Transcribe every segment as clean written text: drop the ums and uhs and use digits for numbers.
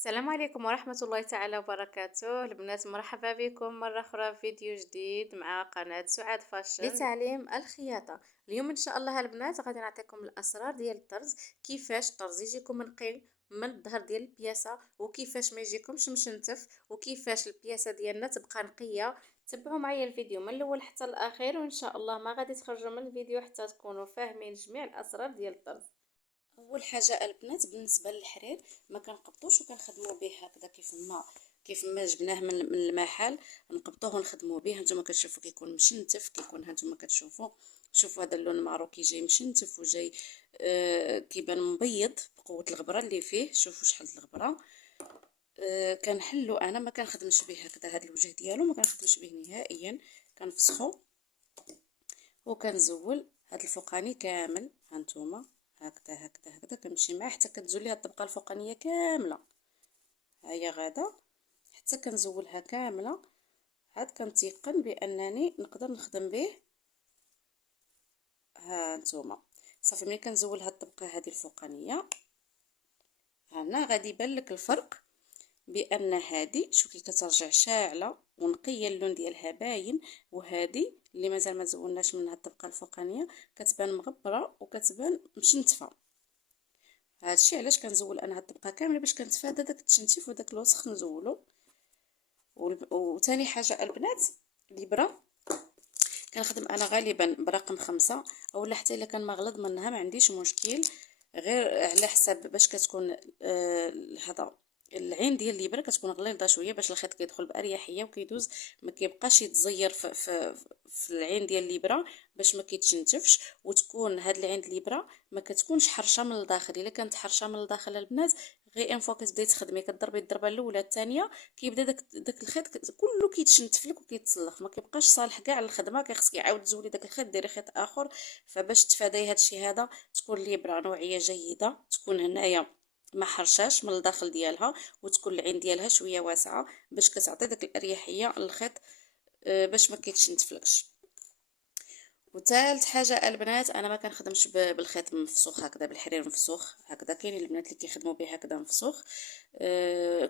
السلام عليكم ورحمة الله تعالى وبركاته البنات، مرحبا بكم مرة أخرى في فيديو جديد مع قناة سعاد فاشن لتعليم الخياطة. اليوم إن شاء الله البنات غادي نعطيكم الأسرار ديال الطرز، كيفاش الطرز يجيكم نقي من الظهر ديال البياسة وكيفاش ما يجيكمش مشنتف وكيفاش البياسة ديالنا تبقى نقية. تبعوا معايا الفيديو من الأول حتى الأخير وإن شاء الله ما غادي تخرجوا من الفيديو حتى تكونوا فاهمين جميع الأسرار ديال الطرز. اول حاجه البنات بالنسبه للحرير ما كنقبطوش وكنخدموا به هكذا كيف ما جبناه من المحل، نقبطوه ونخدموا به. نتوما كتشوفوا كيكون مشنتف، كيكون هانتوما كتشوفوا. شوفوا هذا اللون المعرو كيجي مشنتف وجاي كيبان مبيض بقوه الغبره اللي فيه. شوفوا شحال الغبره. كنحلو، انا ما كنخدمش به هكذا، هذا الوجه ديالو ما كنخدمش به نهائيا. كنفسخو وكنزول هاد الفوقاني كامل. هانتوما هكذا هكذا هكذا كنمشي معاه حتى كتزول ليها الطبقه الفوقانيه كامله. ها هي غاده حتى كنزولها كامله. عاد كنتيقن بانني نقدر نخدم به. ها نتوما صافي، ملي كنزول هاد الطبقه هذه الفوقانيه هنا غادي يبان لك الفرق، بان هذه شوفي كترجع شاعله ونقيه، اللون ديالها باين، وهذه اللي مازال ما زولناش منها الطبقه الفوقانيه كتبان مغبره وكتبان مشنتفه. هادشي علاش كنزول انا هاد الطبقه كامله باش كنتفادى داك التشنتيف وداك الوسخ نزولو. وثاني حاجه البنات، الابره كنخدم انا غالبا برقم 5 اولا حتى الا كان مغلظ منها ما عنديش مشكل، غير على حساب باش كتكون هذا العين ديال الابره كتكون غليظه شويه باش الخيط كيدخل باريحيه وكيدوز، ما كيبقاش يتزير في العين ديال الابره باش ما كيتشنتفش. وتكون هاد العين ديال الابره ما كتكونش حرشه من الداخل. الا كانت حرشه من الداخل البنات غير ان فوا كتبداي تخدمي كضربي الضربه الاولى الثانيه كيبدا داك الخيط كله كيتشنتف لك وكيتصلخ، ما كيبقاش صالح كاع للخدمه. كيخصك يعاود تزولي داك الخيط ديري خيط اخر. فباش تفاداي هادشي هذا تكون الابره نوعيه جيده، تكون هنايا ما حرشاش من الداخل ديالها، وتكون العين ديالها شويه واسعه باش كتعطي داك الاريحيه للخيط باش ما كيتشنتفلكش. وثالث حاجه البنات، انا ما كنخدمش بالخيط مفسوخ هكذا، بالحرير مفسوخ هكذا. كاينين البنات اللي كيخدموا به هكذا مفسوخ.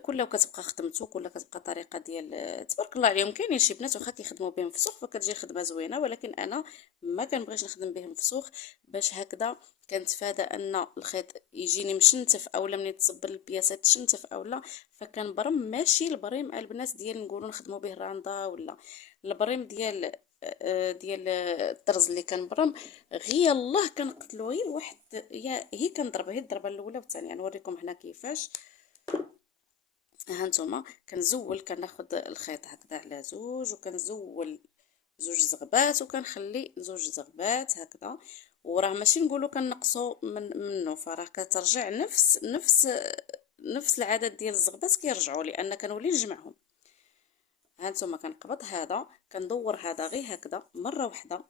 كله كتبقى خدمته، كله كتبقى طريقه ديال تبارك الله عليهم. كاينين شي بنات واخا كيخدموا به مفسوخ فكتجي الخدمه زوينه، ولكن انا ما كنبغيش نخدم به مفسوخ باش هكذا كنتفادى ان الخيط يجيني مشنتف اولا ملي تصب البياسات تشنتف اولا. فكنبرم ماشي البريم البنات ديال نقولوا نخدموا به راندا، ولا البريم ديال الطرز اللي كنبرم غير الله كنقتلو غير واحد. هي كنضربها هي الضربه الاولى والثانيه. نوريكم هنا كيفاش. ها نتوما كنزول، كناخذ الخيط هكذا على زوج وكنزول زوج زغبات وكنخلي زوج زغبات هكذا. وراه ماشي نقولوا كنقصوا منه، فراه كترجع نفس العدد ديال الزغبات كيرجعوا، لان كنولي نجمعهم. هانتوما كنقبض هذا كندور هذا غير هكذا مره واحده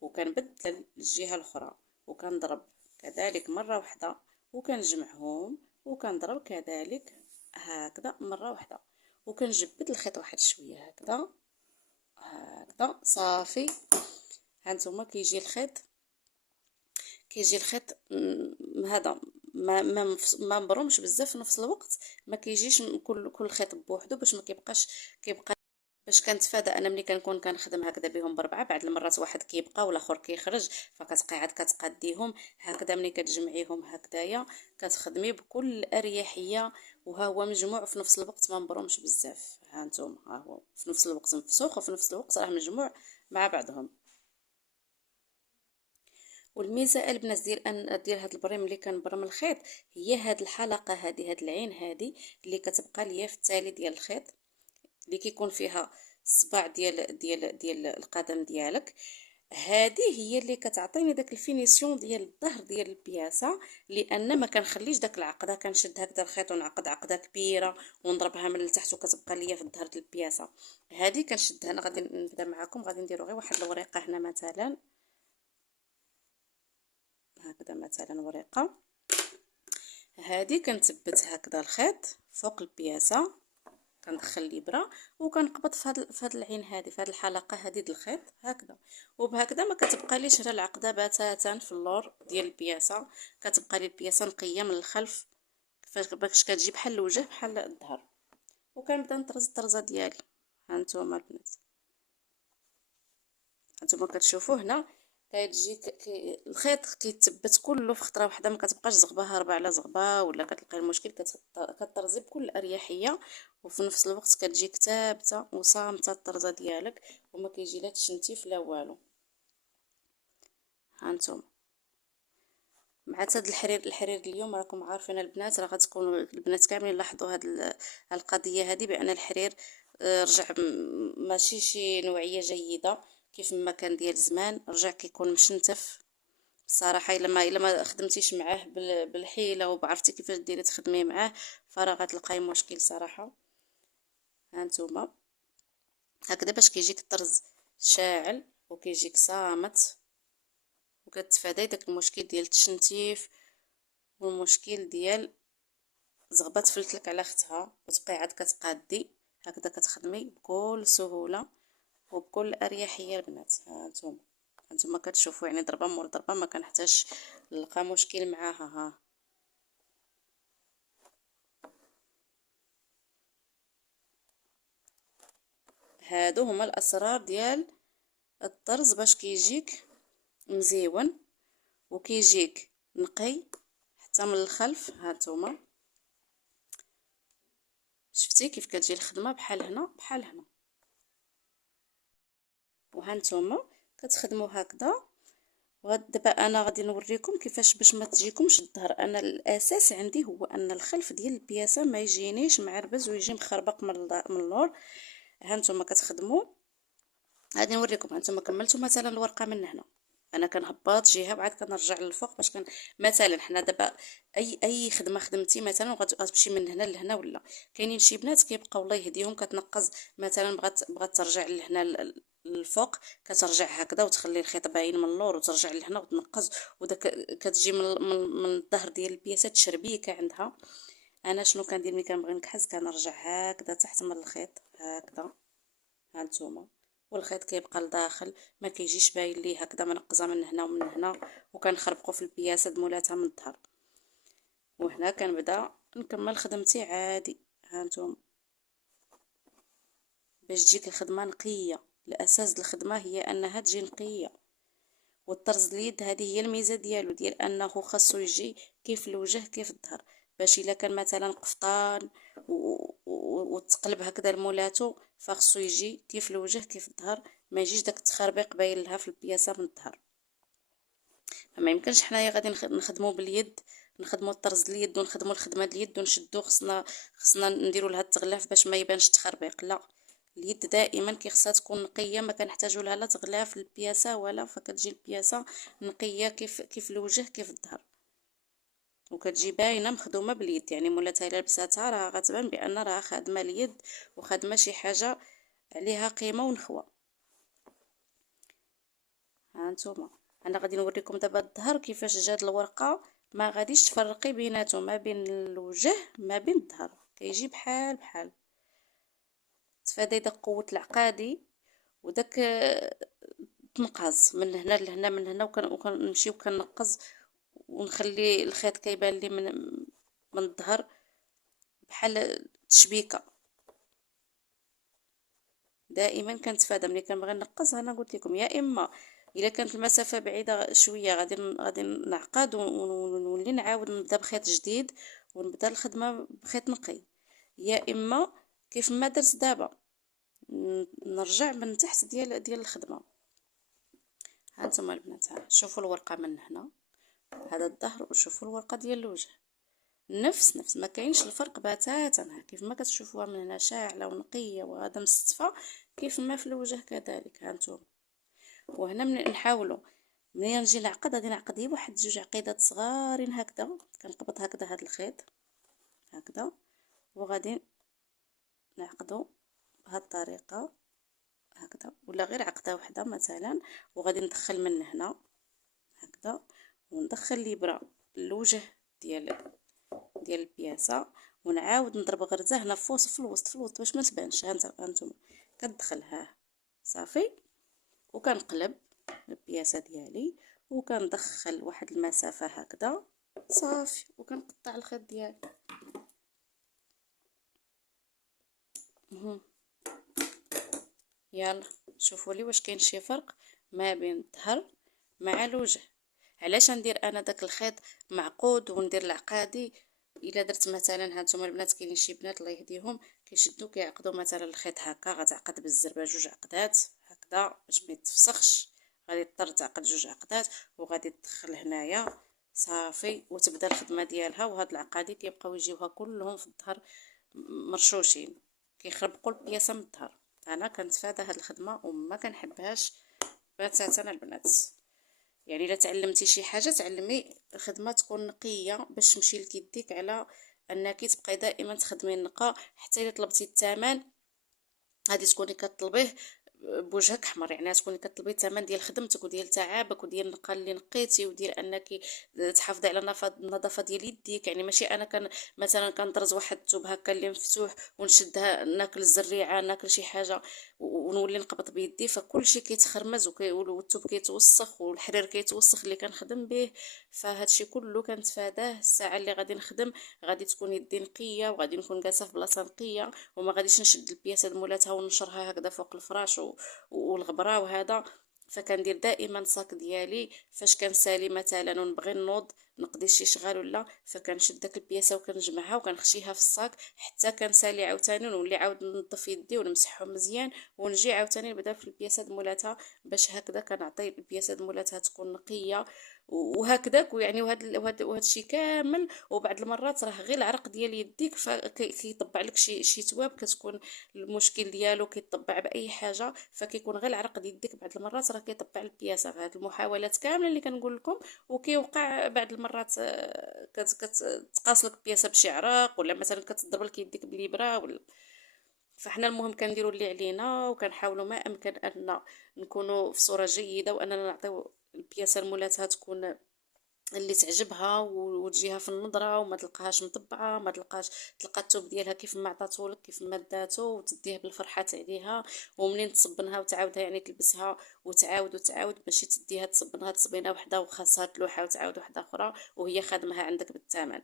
وكنبدل الجهه الاخرى وكنضرب كذلك مره واحده وكنجمعهم وكنضرب كذلك هكذا مره واحده وكنجبد الخيط واحد شويه هكذا هكذا صافي. هانتوما كيجي الخيط هذا ما مبرومش بزاف في نفس الوقت. ما كيجيش كل خيط بوحدو باش ما كيبقى باش كنتفادى انا ملي كنكون كنخدم هكذا بهم بربعه بعد المرات واحد كيبقى والاخر كيخرج فكتبقاي عاد كتقاديهم هكذا. ملي كتجمعيهم هكذايا كتخدمي بكل اريحيه، وها هو مجموع في نفس الوقت ما مبرومش بزاف. ها نتوما ها هو في نفس الوقت مفسوخ وفي نفس الوقت راه مجموع مع بعضهم. والميزه البنات ديال هاد البريم اللي كنبرم الخيط هي هاد الحلقه هاد العين اللي كتبقى ليا في التالي ديال الخيط اللي كيكون فيها الصباع ديال القدم ديالك. هذه هي اللي كتعطيني داك الفينيسيون ديال الظهر ديال البياسه، لان ما كنخليش داك العقده كنشد هكذا الخيط ونعقد عقده كبيره ونضربها من التحت وكتبقى ليا في الظهر ديال البياسه. هذه كنشدها. انا غادي نبدا معكم، غادي نديرو غير واحد الوريقه هنا مثلا هكذا، مثلا ورقه هذه كنثبت هكذا الخيط فوق البياسه، كندخل الابره وكنقبض في هاد العين هذه في هاد الحلقه هذه ديال الخيط هكذا. وبهكذا ما كتبقى ليش غير العقده بتاتا في اللور ديال البياسه، كتبقى لي البياسه نقيه من الخلف كيفاش باش كتجي بحال الوجه بحال الظهر. وكنبدا نطرز الطرزه ديالي. ها نتوما البنات، هانتوما كتشوفوا هنا كتجي الخيط كيتثبت كله في خطره واحده، ما كتبقاش زغبه هاربه على زغبه ولا كتلقاي المشكل. كطرزي بكل اريحيه، وفي نفس الوقت كتجيك ثابته وصامته الطرزه ديالك، وما كيجي لا تشنتيف لا والو. هانتوما مع هاد الحرير اليوم راكم عارفين البنات، راه غتكونوا البنات كاملين لاحظوا هاد القضيه هذه، بان الحرير رجع ماشي شي نوعيه جيده كيف ما كان ديال زمان، رجع كيكون مشنتف الصراحه. الا ما خدمتيش معاه بالحيله وعرفتي كيفاش ديري تخدمي معاه، فراه غتلقاي مشكل صراحه. هانتوما هكذا باش كيجيك الطرز شاعل وكيجيك صامت، وكتفاداي داك المشكل ديال التشنتيف والمشكل ديال زغبه تفلتلك على اختها وتبقاي عاد كتقادي. هكذا كتخدمي بكل سهوله وبكل اريحيه البنات. هانتوما كتشوفوا يعني ضربه مور ضربه ما كنحتاجش نلقى مشكل معاها. ها هادو هما الاسرار ديال الطرز باش كيجيك مزيون وكيجيك نقي حتى من الخلف. هانتوما شفتي كيف كتجي الخدمه بحال هنا بحال هنا. وهانتوما كتخدموا هكذا. دابا انا غادي نوريكم كيفاش باش ما تجيكمش الظهر. انا الاساس عندي هو ان الخلف ديال البياسه ما يجينيش معربز ويجي مخربق من اللور. هانتوما كتخدموا، غادي نوريكم. هانتوما كملتوا مثلا الورقه من هنا، انا كنهبط جهه وعاد كنرجع للفوق باش مثلا حنا دابا اي خدمه خدمتي مثلا وغتمشي من هنا لهنا، ولا كاينين شي بنات كيبقاو الله يهديهم كتنقز مثلا بغات ترجع لهنا للفوق، كترجع هكذا وتخلي الخيط باين من اللور وترجع لهنا وتنقز، وداك كتجي من الظهر ديال البياسه تشربيكه عندها. انا شنو كندير ملي كنبغي نكحز؟ كنرجع هكذا تحت من الخيط هكذا. هانتوما والخيط كيبقى لداخل ما كيجيش باين ليه هكذا منقزه من هنا ومن هنا، وكنخربقوا في البياسه مولاتها من الظهر. وهنا كنبدا نكمل خدمتي عادي. هانتوما باش تجيك الخدمه نقيه، الاساس الخدمه هي انها تجي نقيه. والطرز اليد هذه هي الميزه ديالو، ديال انه خاصو يجي كيف الوجه كيف الظهر، باش الا كان مثلا قفطان وتقلب هكذا لمولاتو فخصو يجي كيف الوجه كيف الظهر، ما يجيش داك التخربيق باين لها في البياسه من الظهر. ما يمكنش حنايا غادي نخدموا باليد، نخدموا الطرز اليد ونخدموا الخدمه اليد ونشدو، خصنا نديروا لها التغلاف باش ما يبانش التخربيق. لا، اليد دائما كيخصها تكون نقيه، ما كنحتاجوا لها لا تغلاف للبياسه ولا، فكتجي البياسه نقيه كيف الوجه كيف الظهر، وكتجي باينه مخدومه باليد. يعني مولاتها الا لبساتها راه غتبان بان راه خادمه اليد وخادمه شي حاجه عليها قيمه ونخوه. هانتوما انا غادي نوريكم دابا الظهر كيفاش جات الورقه، ما غاديش تفرقي بيناتهم، ما بين الوجه ما بين الظهر كيجي بحال بحال. تفادي داك قوه العقادي وداك تنقص من هنا لهنا من هنا، وكنمشيو كنقص ونخلي الخيط كيبان لي من الظهر بحال تشبيكه. دائما كنتفادى ملي كنبغي نقص. انا قلت لكم يا اما الا كانت المسافه بعيده شويه غادي نعقد ونولي نعاود نبدا بخيط جديد ونبدا الخدمه بخيط نقي، يا اما كيف ما درت دابا نرجع من تحت ديال الخدمه. هانتوما البنات شوفوا الورقه من هنا، هذا الظهر، وشوفوا الورقه ديال الوجه نفس ما كاينش الفرق بتاتا. كيف ما كتشوفوها من هنا شاعله ونقيه وغاده مستفى، كيف ما في الوجه كذلك. هانتوما وهنا من نحاولوا ملي نجي نعقد غادي نعقد غير واحد جوج عقيدات صغارين هكذا، كنقبض هكذا هذا الخيط هكذا وغادي نعقدو بهذه الطريقه هكذا، ولا غير عقده واحده مثلا، وغادي ندخل من هنا هكذا وندخل الابره الوجه ديال البياسه، ونعاود نضرب غرزه هنا في الوسط باش ما تبانش. هانتوما كندخلها صافي وكنقلب البياسه ديالي وكندخل واحد المسافه هكذا صافي. وكنقطع الخيط ديالي. يلا شوفوا لي واش كاين شي فرق ما بين الظهر مع الوجه. علاش ندير انا داك الخيط معقود وندير العقادي؟ الا درت مثلا هانتوما البنات كاينين شي بنات الله يهديهم كيشدو كيعقدوا مثلا الخيط هكا، غتعقد بالزربه جوج عقدات هكذا باش ما يتفسخش، غادي تضطر تعقد جوج عقدات وغادي تدخل هنايا صافي وتبدا الخدمه ديالها. وهاد العقادي كيبقاو يجيوها كلهم في الظهر مرشوشين، كيخربقوا البياسه من الظهر. انا كنتفادى هاد الخدمه وما كنحبهاش بتاتا البنات. يعني الا تعلمتي شي حاجه تعلمي الخدمه تكون نقيه باش تمشي لك يديك، على انك تبقاي دائما تخدمي النقا. حتى الا طلبتي الثمن غادي تكوني كطلبيه بوجهك احمر، يعني تكوني كطلبي الثمن ديال خدمتك وديال تعبك وديال النقا اللي نقيتي وديال انك تحافظي على النظافه ديال يديك. يعني ماشي انا مثلا كنطرز واحد الثوب هكا اللي مفتوح ونشدها ناكل الزريعه ناكل شي حاجه ونولي نقبض بيدي، فكل شيء كيتخرمز والثوب كيتوسخ والحرير كيتوسخ اللي كنخدم به. فهادشي كله كنتفاداه. الساعه اللي غادي نخدم غادي تكون يدي نقيه وغادي نكون جالسه في بلاصه نقيه وما غاديش نشد البياسه مولاتها وننشرها هكذا فوق الفراش والغبره وهذا. فكندير دائما صاك ديالي فاش كنسالي مثلا ونبغي نوض نقضي شي شغال ولا، فكنشد داك البياسه وكنجمعها وكنخشيها في الصاك حتى كنسالي عاوتاني ونولي عاود ننظف يدي ونمسحهم مزيان ونجي عاوتاني نبدا في البياسه مولاتها باش هكذا كنعطي البياسه مولاتها تكون نقيه وهكذاك. ويعني وهذا الشيء كامل. وبعض المرات راه غير العرق ديال يديك فكيطبع لك شي تواب كتكون المشكل ديالو كيطبع باي حاجه، فكيكون غير العرق ديال يديك بعض المرات راه كيطبع البياسه. هاد المحاولات كامله اللي كنقول لكم وكيوقع بعض المرات كتقاص لك البياسه بشي عرق ولا مثلا كتضرب لك يديك بالابره ولا. فاحنا المهم كنديروا اللي علينا وكنحاولوا ما امكن ان نكونوا في صوره جيده واننا نعطيو البياسه مولاتها تكون اللي تعجبها وتجيها في النظره وما تلقاهاش مطبعه، ما تلقاش تلقى الثوب ديالها كيف ما عطاتولك كيف ما داتو وتديه بالفرحه عليها. ومنين تصبنها وتعاودها يعني تلبسها وتعاود ماشي تديها تصبنها تصبينه وحده وخاصها تلوحه وتعاود وحده اخرى وهي خادمها عندك بالثمن.